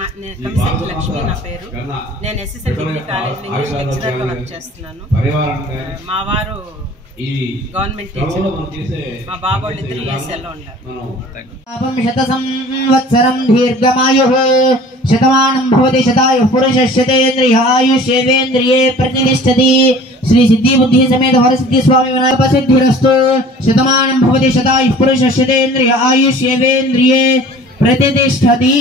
కమిసెట్టి లక్ష్మి నా పేరు. నేను ఎస్ఎస్ఎల్ డిగ్రీ కాలేజ్లో ఇంగ్లీష్ లెక్చరర్గా వర్క్ చేస్తున్నాను. మా వారు గవర్నమెంట్ టీచర్. మా బాబోళ్ళు ఇద్దరు యూఎస్ఏలో ఉన్నారు. శత సంవత్సరం దీర్ఘమాయుః శతమానం భవతి శతాయుః పురుషస్యేంద్రియ ఆయుష్యేంద్రియే ప్రతిష్టతి. శ్రీ సిద్ధి బుద్ధి సమేత వరసిద్ధి స్వామి వినాయక సిద్ధిరస్తు. శతమానం భవతి శతాయుః పురుషస్యేంద్రియ ఆయుష్యేంద్రియే ప్రతిష్టతి.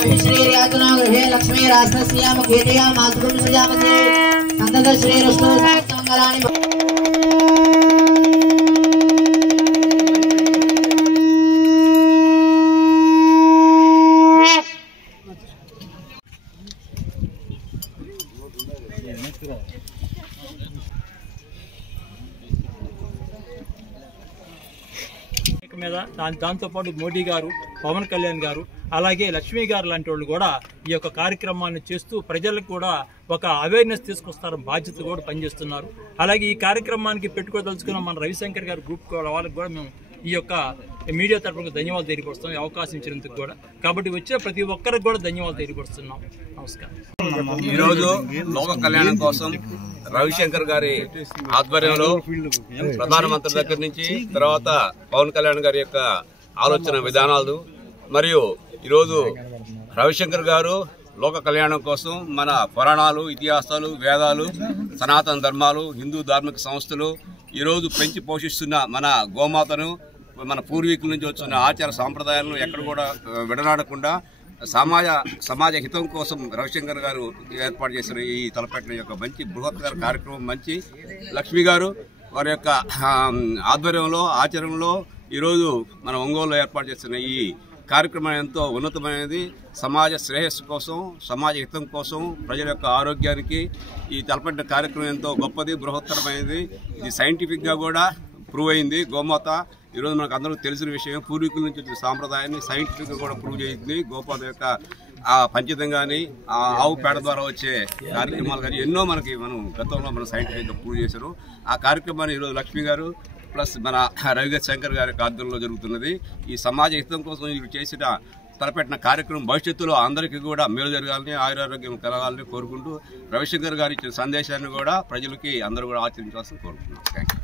अभिश्रीर्यातुनागृहे लक्ष्मीरास्तस्यामुखेतया मातुकं सजामसे सन्ततश्रीरस्तु समस्तमङ्गलानि। మీద దాంతోపాటు మోడీ గారు, పవన్ కళ్యాణ్ గారు, అలాగే లక్ష్మీ గారు లాంటి వాళ్ళు కూడా ఈ యొక్క కార్యక్రమాన్ని చేస్తూ ప్రజలకు కూడా ఒక అవేర్నెస్ తీసుకొస్తారని బాధ్యత కూడా పనిచేస్తున్నారు. అలాగే ఈ కార్యక్రమానికి పెట్టుకోదలుచుకున్న మన రవిశంకర్ గారి గ్రూప్ వాళ్ళకి కూడా మేము ఈ యొక్క మీడియా తరఫున ధన్యవాదాలు తెలియపరుస్తాం, అవకాశం ఇచ్చినందుకు కూడా. కాబట్టి వచ్చిన ప్రతి ఒక్కరికి కూడా ధన్యవాదాలు తెలియపరుస్తున్నాం. నమస్కారం. ఈరోజు లోక కళ్యాణం కోసం రవిశంకర్ గారి ఆధ్వర్యంలో ప్రధానమంత్రి దగ్గర నుంచి తర్వాత పవన్ కళ్యాణ్ గారి యొక్క ఆలోచన విధానాలు మరియు ఈరోజు రవిశంకర్ గారు లోక కళ్యాణం కోసం మన పురాణాలు, ఇతిహాసాలు, వేదాలు, సనాతన ధర్మాలు, హిందూ ధార్మిక సంస్థలు ఈరోజు పెంచి పోషిస్తున్న మన గోమాతను, మన పూర్వీకుల నుంచి వచ్చిన ఆచార సాంప్రదాయాలను ఎక్కడ కూడా విడనాడకుండా సమాజ హితం కోసం రవిశంకర్ గారు ఏర్పాటు చేసిన ఈ తలపెట్టిన యొక్క మంచి బృహత్తర కార్యక్రమం మంచి లక్ష్మి గారు వారి యొక్క ఆధ్వర్యంలో ఆచరణలో ఈరోజు మన ఒంగోలులో ఏర్పాటు చేస్తున్న ఈ కార్యక్రమం ఎంతో ఉన్నతమైనది. సమాజ శ్రేయస్సు కోసం, సమాజ హితం కోసం, ప్రజల యొక్క ఆరోగ్యానికి ఈ తలపెట్టిన కార్యక్రమం ఎంతో గొప్పది, బృహత్తరమైనది. ఇది సైంటిఫిక్గా కూడా ప్రూవ్ అయింది. గోమాత ఈరోజు మనకు అందరికీ తెలిసిన విషయం. పూర్వీకుల నుంచి వచ్చిన సాంప్రదాయాన్ని సైంటిఫిక్గా కూడా ప్రూవ్ చేసింది. గోమాత యొక్క పంచితం కానీ, ఆవు పేడ ద్వారా వచ్చే కార్యక్రమాలు కానీ ఎన్నో మనం గతంలో మనం సైంటిఫిక్గా ప్రూవ్ చేశారు. ఆ కార్యక్రమాన్ని ఈరోజు లక్ష్మి గారు ప్లస్ మన రవిశంకర్ గారి ఆధ్వర్యంలో జరుగుతున్నది. ఈ సమాజ హితం కోసం వీళ్ళు చేసిన తలపెట్టిన కార్యక్రమం భవిష్యత్తులో అందరికీ కూడా మేలు జరగాలని, ఆయురారోగ్యం కలగాలని కోరుకుంటూ రవిశంకర్ గారు ఇచ్చిన సందేశాన్ని కూడా ప్రజలకి అందరూ కూడా ఆచరించాల్సింది కోరుకుంటున్నాం. Thank you.